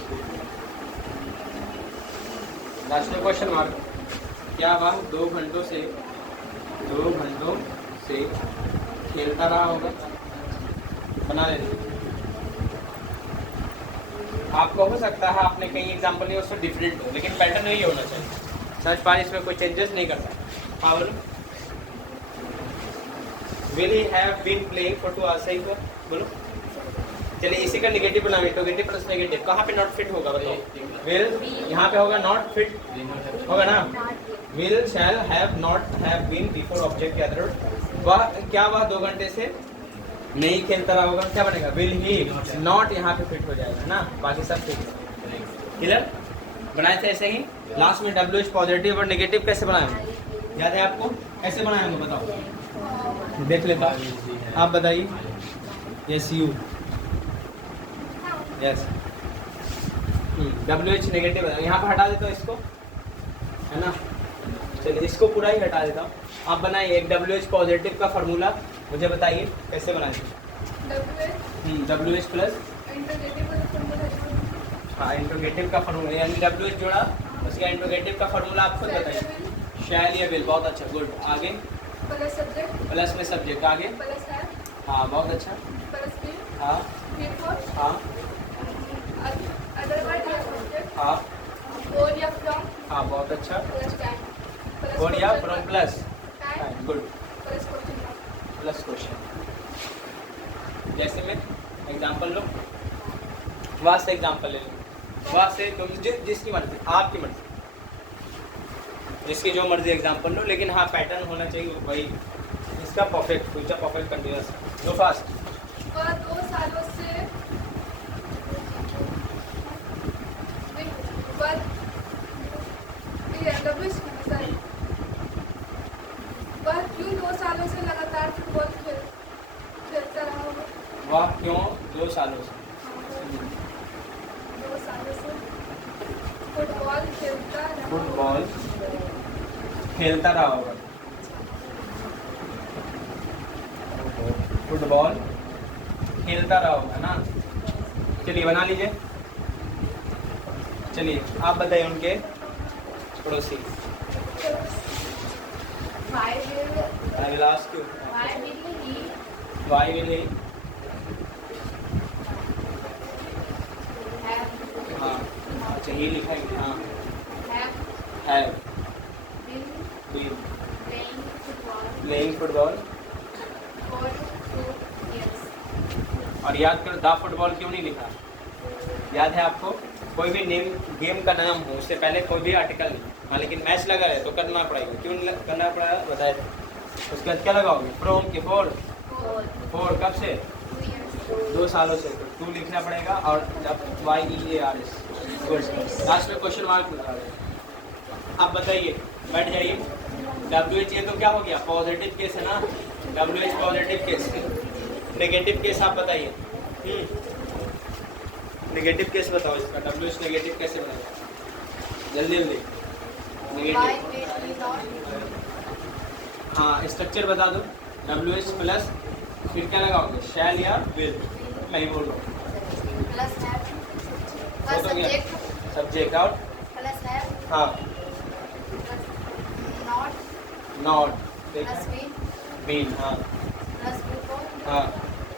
Last में क्वेश्चन मार्क। क्या हुआ? 2 घंटों से खेलता रहा होगा, बना लेते। आपको हो सकता है आपने कई एग्जाम्पल लिया उससे डिफरेंट हो, लेकिन पैटर्न यही होना चाहिए। सर्च बार इसमें कोई चेंजेस नहीं करता। हाँ बोलो। Will he have been playing for 2 hours, सही हुआ? बोलो। चलिए इसी का नेगेटिव बनाओ, इंट्रोगेटिव प्लस नेगेटिव। कहाँ पे नॉट फिट होगा बताओ? विल, यहाँ पे होगा नॉट फिट होगा ना? Will shall have not have been before object के अदर। वह क्या, वह 2 घंटे से नहीं खेलता रहा होगा, क्या बनेगा? विल ही नॉट, यहाँ पे फिट हो जाएगा ना, बाकी सब फिट। क्लियर? बनाए थे ऐसे ही। लास्ट में WH पॉजिटिव और नेगेटिव कैसे बनाए, याद है आपको? कैसे बनाए होंगे बताओ, देख लेता। आप बताइए। Yes you, yes. WH negative यहाँ पर हटा देता हूँ इसको, है ना? चलिए इसको पूरा ही हटा देता हूँ। आप बनाइए एक WH पॉजिटिव का फार्मूला, मुझे बताइए कैसे बनाए। WH प्लस, हाँ इंट्रोगेटिव का फार्मूला, यानी WH जोड़ा उसका इंट्रोगेटिव का फार्मूला आप खुद बताइए। शैल या विल, बहुत अच्छा, गुड। आगे प्लस में सब्जेक्ट, आगे हाँ बहुत अच्छा, हाँ हाँ हाँ हाँ बहुत अच्छा, और या from plus, good, plus question. जैसे में एग्जांपल लो, वहाँ से एग्जांपल ले लो, वहाँ से तुम जिसकी मर्जी, आपकी मर्जी, जिसकी जो मर्जी एग्जांपल लो, लेकिन हाँ पैटर्न होना चाहिए वही इसका परफेक्ट, फ्यूचर परफेक्ट कंटिन्यूअस। लो फास्ट। 2 सालों से वह क्यों 2 सालों से लगातार फुटबॉल खेलता रहा होगा? वह क्यों 2 सालों से 2 सालों से फुटबॉल खेलता रहा होगा, फुटबॉल खेलता रहा होगा ना? चलिए बना लीजिए। चलिए आप बताइए उनके पड़ोसी। Why I will ask you. Why will he? हाँ अच्छा ये लिखा है, हाँ have been playing football। और याद करो द फुटबॉल क्यों नहीं लिखा, याद है आपको? कोई भी नेम गेम का नाम हो उससे पहले कोई भी आर्टिकल नहीं, हाँ लेकिन मैच लगा रहे तो करना पड़ेगा, क्यों करना पड़ेगा बताए। उसके बाद क्या लगाओगे? फ्रॉम के फोर कब से? 2 सालों से, तो 2 लिखना पड़ेगा और जब YEARS, गुड। लास्ट में क्वेश्चन मार्क लगा दें। आप बताइए, बैठ जाइए। WH ये तो क्या हो गया? पॉजिटिव केस है ना, WH positive case. Negative case आप बताइए, नेगेटिव केस बताओ इसका। WH नेगेटिव कैसे बनाएगा? जल्दी जल्दी नेगेटिव, हाँ स्ट्रक्चर बता दो। WH प्लस फिर क्या लगाओगे? शैल या विल? मैं ही बोल रहा हूँ। सब्जेक्ट और हाँ नॉट, ठीक है, नस्बी बीन, हाँ नस्बी को हाँ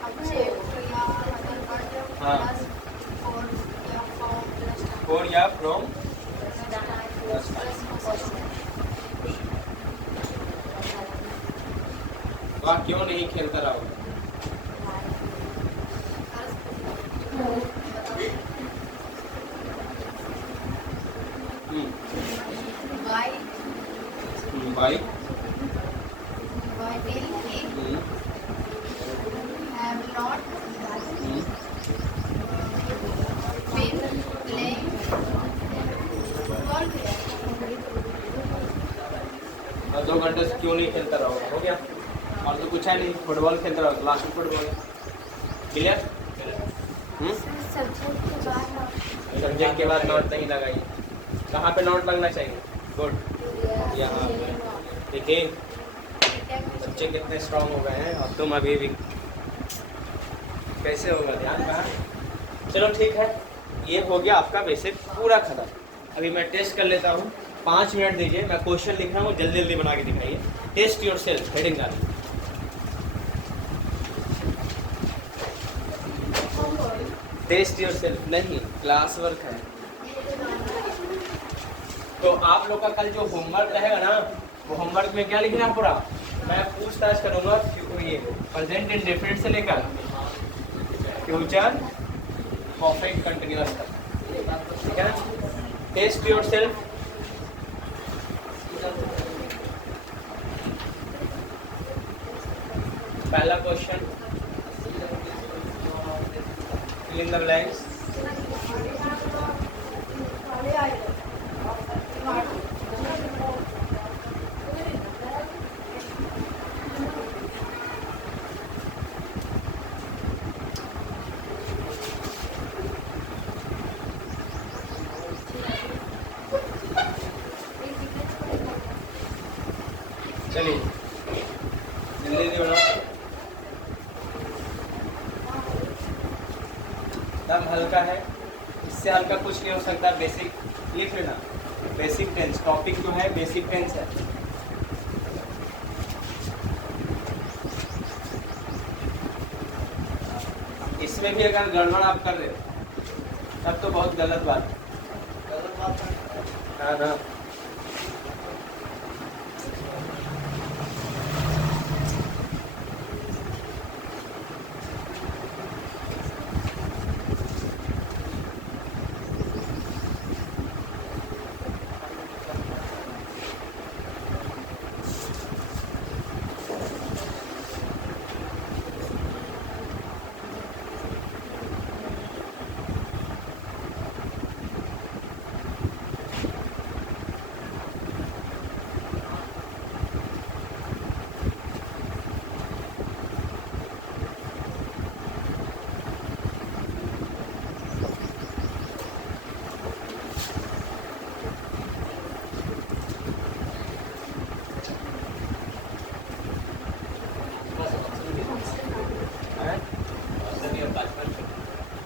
अच्छे या अदर वर्ड हाँ। प्लस और या फॉर्म प्लस फॉर या फ्रॉम, वह क्यों नहीं खेलता Rahul? Why by, why will he have not been playing football. 2 घंटे से क्यों नहीं खेलता राहुल? हो गया, और तो कुछ है नहीं, फुटबॉल खेलता रहो, क्लास में फुटबॉल है, क्लियर? सब्जेक्ट के बाद सब्जेक्ट के बाद नोट नहीं लगाइए, कहाँ पे नोट लगना चाहिए? गुड, यहाँ पे, ठीक है। बच्चे कितने स्ट्रांग हो गए हैं और तुम अभी भी कैसे होगा, ध्यान कहाँ? चलो ठीक है, ये हो गया आपका बेसिक पूरा खत्म। अभी मैं टेस्ट कर लेता हूँ, 5 मिनट दीजिए, मैं क्वेश्चन लिख रहा हूँ, जल्दी जल्दी बना के दिखाइए। टेस्ट योर सेल्फ, हेडिंग डालिए। टेस्ट योर सेल्फ नहीं, क्लास वर्क है। तो आप लोग का कल जो होमवर्क रहेगा ना, वो होमवर्क में क्या लिखना है पूरा? मैं पूछताछ करूंगा, ये प्रेजेंट इंडेफिनिट से लेकर फ्यूचर परफेक्ट कंटिन्यूअस तक, ठीक है ना? Test yourself. पहला question, fill in the blanks. चलिए जल्दी जल्दी बनाओ। दम हल्का है, इससे हल्का कुछ नहीं हो सकता। बेसिक ये फिर ना, बेसिक टेंस टॉपिक जो है बेसिक टेंस है। इसमें भी अगर गड़बड़ आप कर रहे हो तब तो बहुत गलत बात है, हाँ ना।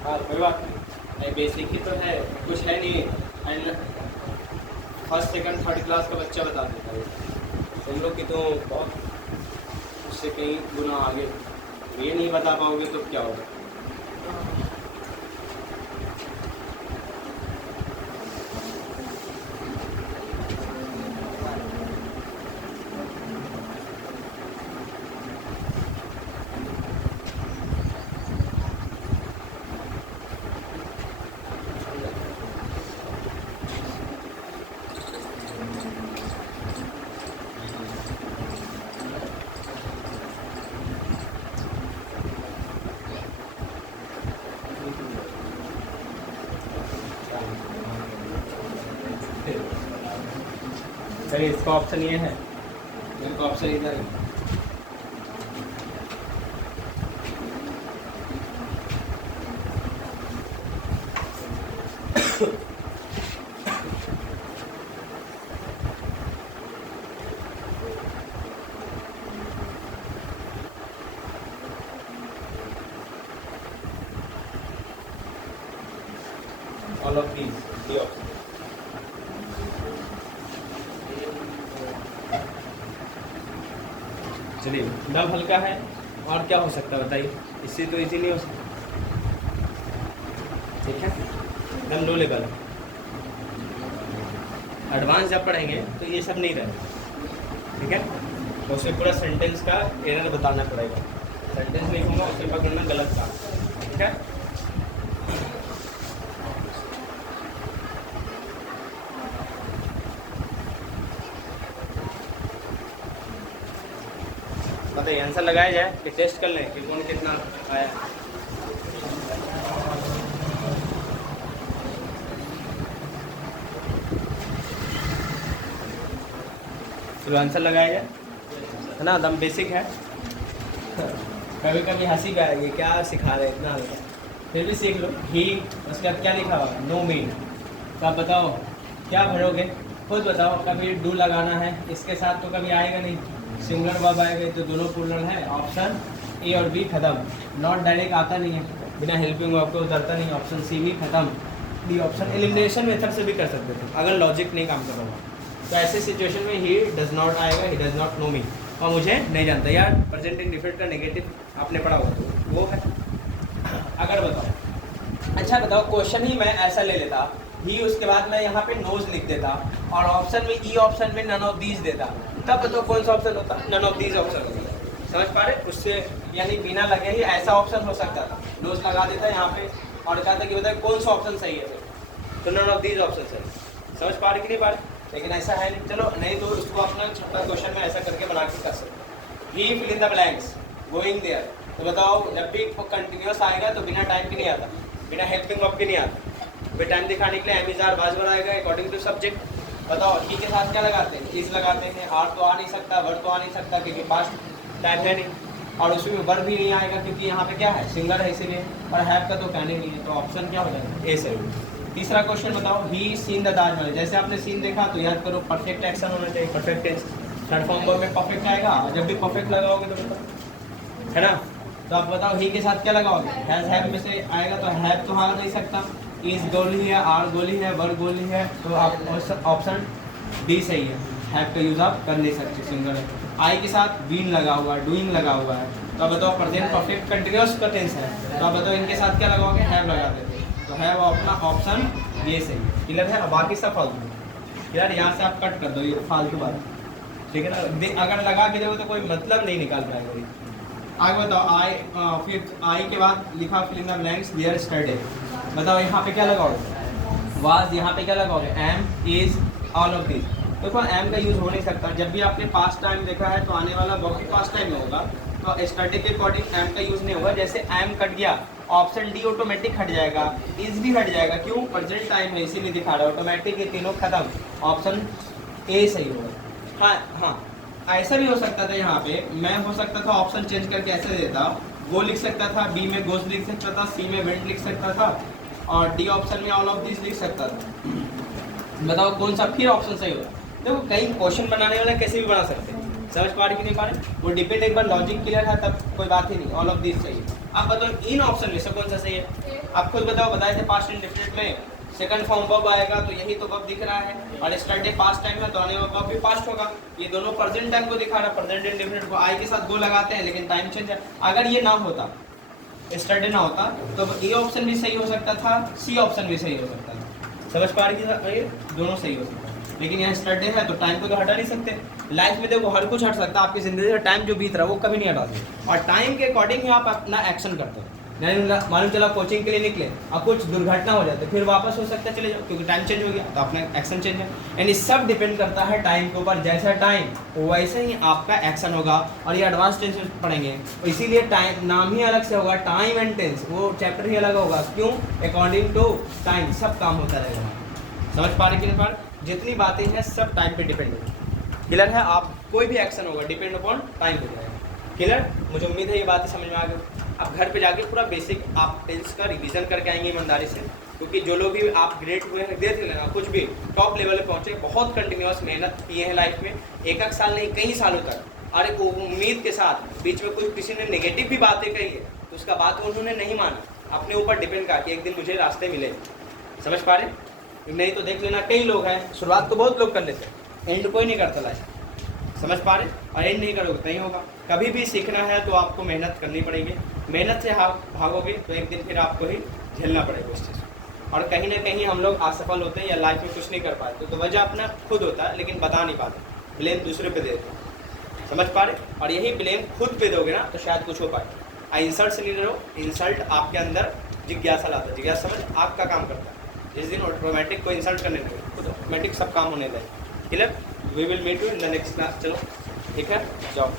हाँ कोई बात नहीं, बेसिक ही तो है, कुछ है नहीं। And first second third class का बच्चा बता देता है, तुम लोग की तो बहुत उससे कई गुना आगे। ये नहीं बता पाओगे तो क्या होगा। चलिए इसका ऑप्शन ये है, इनका ऑप्शन इधर है। All of these, the option. चलिए नब हल्का है और क्या हो सकता है बताइए, इससे तो इजी नहीं हो सकता। ठीक है, एकदम लो लेवल। एडवांस जब पढ़ेंगे तो ये सब नहीं रहेगा। ठीक है, तो उसे पूरा सेंटेंस का एरर बताना पड़ेगा। सेंटेंस लिखूंगा उसे पकड़ना गलत था। ठीक है, बताइए आंसर लगाया जाए कि टेस्ट कर लें कि कौन कितना आया। चलो आंसर लगाया जाए, है ना, एकदम बेसिक है। कभी कभी हंसी का है, ये क्या सिखा रहे हैं इतना हल्का, फिर भी सीख लो। ही उसके बाद क्या लिखा हुआ, नो मीन। तो आप बताओ क्या भरोगे, खुद बताओ। कभी डू लगाना है इसके साथ तो कभी आएगा नहीं, सिंगुलर वर्ब आएगा तो दोनों प्लूरल है। ऑप्शन ए और बी खत्म। नॉट डायरेक्ट आता नहीं है, बिना हेल्पिंग वर्ब को उतरता नहीं। ऑप्शन सी भी खत्म। डी ऑप्शन एलिमिनेशन मेथड से भी कर सकते थे अगर लॉजिक नहीं काम कर रहा होगा। तो ऐसे सिचुएशन में ही डज नॉट आएगा, ही डज नॉट नो मी, और मुझे नहीं जानता। यार प्रेजेंट इंडिफिनिट का नेगेटिव आपने पढ़ा होगा तो वो है। अगर बताओ, अच्छा बताओ, क्वेश्चन ही मैं ऐसा ले लेता ही, उसके बाद मैं यहाँ पे नोज लिख देता और ऑप्शन में ई ऑप्शन में नन ऑफ दीज देता, तब बताओ कौन सा ऑप्शन होता, नन ऑफ दीज ऑप्शन होता। समझ पा रहे, उससे यानी बिना लगे ही ऐसा ऑप्शन हो सकता था। नोज लगा देता यहाँ पे और कहता कि बताए कौन सा ऑप्शन सही है, तो नन ऑफ दीज ऑप्शन सही। समझ पा रहे कि नहीं पा रहे, लेकिन ऐसा है नहीं। चलो नहीं तो उसको अपना छोटा क्वेश्चन में ऐसा करके बना के कर सकते। He fill in the blanks going there, तो बताओ जब भी कंटिन्यूस आएगा तो बिना टाइम के नहीं आता, बिना हेल्पिंग वर्ब के नहीं आता। वे टाइम दिखाने के लिए एम इज आर बाजवर आएगा अकॉर्डिंग टू सब्जेक्ट। बताओ ही के साथ क्या लगाते हैं, इज लगाते हैं। आर तो आ नहीं सकता, वर्ब तो आ नहीं सकता क्योंकि पास्ट टाइम है नहीं, और उसमें वर्ब भी नहीं आएगा क्योंकि यहाँ पे क्या है, सिंगल है इसीलिए, और हैव का तो कहने नहीं है। तो ऑप्शन क्या हो जाएगा, ए सही। तीसरा क्वेश्चन बताओ, ही सीन द ताजमहल। जैसे आपने सीन देखा तो याद करो परफेक्ट एक्शन होना चाहिए, perfect tense. Third form verb में परफेक्ट आएगा, जब भी परफेक्ट लगाओगे तो बताओ, है ना। तो आप बताओ ही के साथ क्या लगाओगे, हैज हैव में से आएगा तो हैव तो आ नहीं सकता, इज गोली है, आर गोली है, वर्ब गोली है, तो आप ऑप्शन डी सही है। हैव का यूज आप कर नहीं सकते, सिंगल है। आई के साथ बीन लगा हुआ है, डूइंग लगा हुआ है, तो आप बताओ प्रेजेंट परफेक्ट कंटिन्यूअस का टेंस है, तो आप बताओ इनके साथ क्या लगाओगे, हैव लगा देते, तो है वो अपना ऑप्शन ये सही। क्लियर है, बाकी सब फालतू। यार यहाँ से आप कट कर दो ये फालतू बात, ठीक है ना। अगर लगा के देखो तो कोई मतलब नहीं निकाल पाएगा ये। आगे बताओ, आई फिर आई के बाद लिखा fill in the blanks there study. बताओ यहाँ पे क्या लगाओगे, वाज, यहाँ पे क्या लगाओगे, am, is, all of this. देखो एम का यूज हो नहीं सकता, जब भी आपने पास्ट टाइम देखा है तो आने वाला वर्ब भी पास्ट टाइम में होगा, तो स्टडी के अकॉर्डिंग एम का यूज नहीं होगा। जैसे एम कट गया, ऑप्शन डी ऑटोमेटिक हट जाएगा, इज भी हट जाएगा, क्यों, प्रेजेंट टाइम है इसीलिए दिखा रहा है, ऑटोमेटिक ये तीनों खत्म, ऑप्शन ए सही होगा। हाँ हाँ, ऐसा भी हो सकता था, यहाँ पे मैं हो सकता था ऑप्शन चेंज करके ऐसे देता, वो लिख सकता था, बी में गोज लिख सकता था, सी में वेंट लिख सकता था, और डी ऑप्शन में ऑल ऑफ दिस लिख सकता था। बताओ कौन सा फिर ऑप्शन सही होगा। देखो कई क्वेश्चन बनाने वाला कैसे भी बना सकते हैं, समझ पा रहे कि नहीं पा रहे, वो डिपेंड, एक बार लॉजिक क्लियर है तब कोई बात ही नहीं। ऑल ऑफ दिस सही है। आप बताओ इन ऑप्शन में से कौन सा सही है, आप खुद बताओ। बताए थे पास्ट इंडेफिनिट में सेकंड फॉर्म वर्ब आएगा, तो यही तो वर्ब दिख रहा है, और स्टार्ट डे पास्ट टाइम है तो आने वाला वर्ब भी पास्ट होगा। ये दोनों प्रेजेंट टाइम को दिखा रहा है, प्रेजेंट इंडेफिनिट को आई के साथ गो लगाते हैं, लेकिन टाइम चेंज है। अगर ये ना होता, स्टार्ट डे ना होता, तो ए ऑप्शन भी सही हो सकता था, सी ऑप्शन भी सही हो सकता था। समझ पा रही थी, दोनों सही हो सकता है। लेकिन यहाँ स्टार्ट डे है तो टाइम को तो हटा नहीं सकते। लाइफ में देखो हर कुछ हट सकता है, आपकी जिंदगी का टाइम जो बीत रहा है वो कभी नहीं हटा सकते, और टाइम के अकॉर्डिंग ही आप अपना एक्शन करते हो। मालूम चला कोचिंग के लिए निकले और कुछ दुर्घटना हो जाती है, फिर वापस हो सकता है चले जाओ, क्योंकि टाइम चेंज हो गया तो अपना एक्शन चेंज है। यानी सब डिपेंड करता है टाइम के ऊपर, जैसा टाइम वैसे ही आपका एक्शन होगा। और ये एडवांस टेंस पढ़ेंगे, तो इसीलिए टाइम नाम ही अलग से होगा, टाइम एंड टेंस, वो चैप्टर ही अलग होगा। क्यों, अकॉर्डिंग टू टाइम सब काम होता रहेगा। समझ पा रहे कि नहीं पा रहे, जितनी बातें हैं सब टाइम पे डिपेंड है। क्लियर है, आप कोई भी एक्शन होगा डिपेंड अपॉन टाइम हो जाएगा। क्लियर, मुझे उम्मीद है ये बातें समझ में आ गई। आप घर पे जाके पूरा बेसिक आप टेंस का रिवीजन करके आएंगे ईमानदारी से, क्योंकि जो लोग भी आप ग्रेड हुए हैं, देख लेना, कुछ भी टॉप लेवल पे पहुंचे, बहुत कंटिन्यूअस मेहनत किए हैं लाइफ में, एक साल नहीं कई सालों तक, और एक उम्मीद के साथ। बीच में कुछ किसी ने नेगेटिव भी बातें कही है तो उसका बात उन्होंने नहीं माना, अपने ऊपर डिपेंड करा कि एक दिन मुझे रास्ते मिले। समझ पा रहे, नहीं तो देख लेना कई लोग हैं, शुरुआत तो बहुत लोग कर लेते हैं, एंड कोई नहीं करता लाइफ। समझ पा रहे? अरेंज नहीं करोगे तो नहीं होगा। कभी भी सीखना है तो आपको मेहनत करनी पड़ेगी, मेहनत से भागोगे तो एक दिन फिर आपको ही झेलना पड़ेगा उस चीज़ को। और कहीं ना कहीं हम लोग असफल होते हैं या लाइफ में कुछ नहीं कर पाते तो वजह अपना खुद होता है, लेकिन बता नहीं पाते, ब्लेम दूसरे पे देते हैं। समझ पा रहे? और यही ब्लेम खुद पे दोगे ना तो शायद कुछ हो पाए। इंसल्ट से नहीं डरो, इंसल्ट आपके अंदर जिज्ञासा लाता है, जिज्ञासा समझ आपका काम करता है। जिस दिन ऑटोमेटिक को इंसल्ट करने लगे तो ऑटोमेटिक सब काम होने लगे। Clear? We will meet you in the next class. चलो ठीक है, जाओ।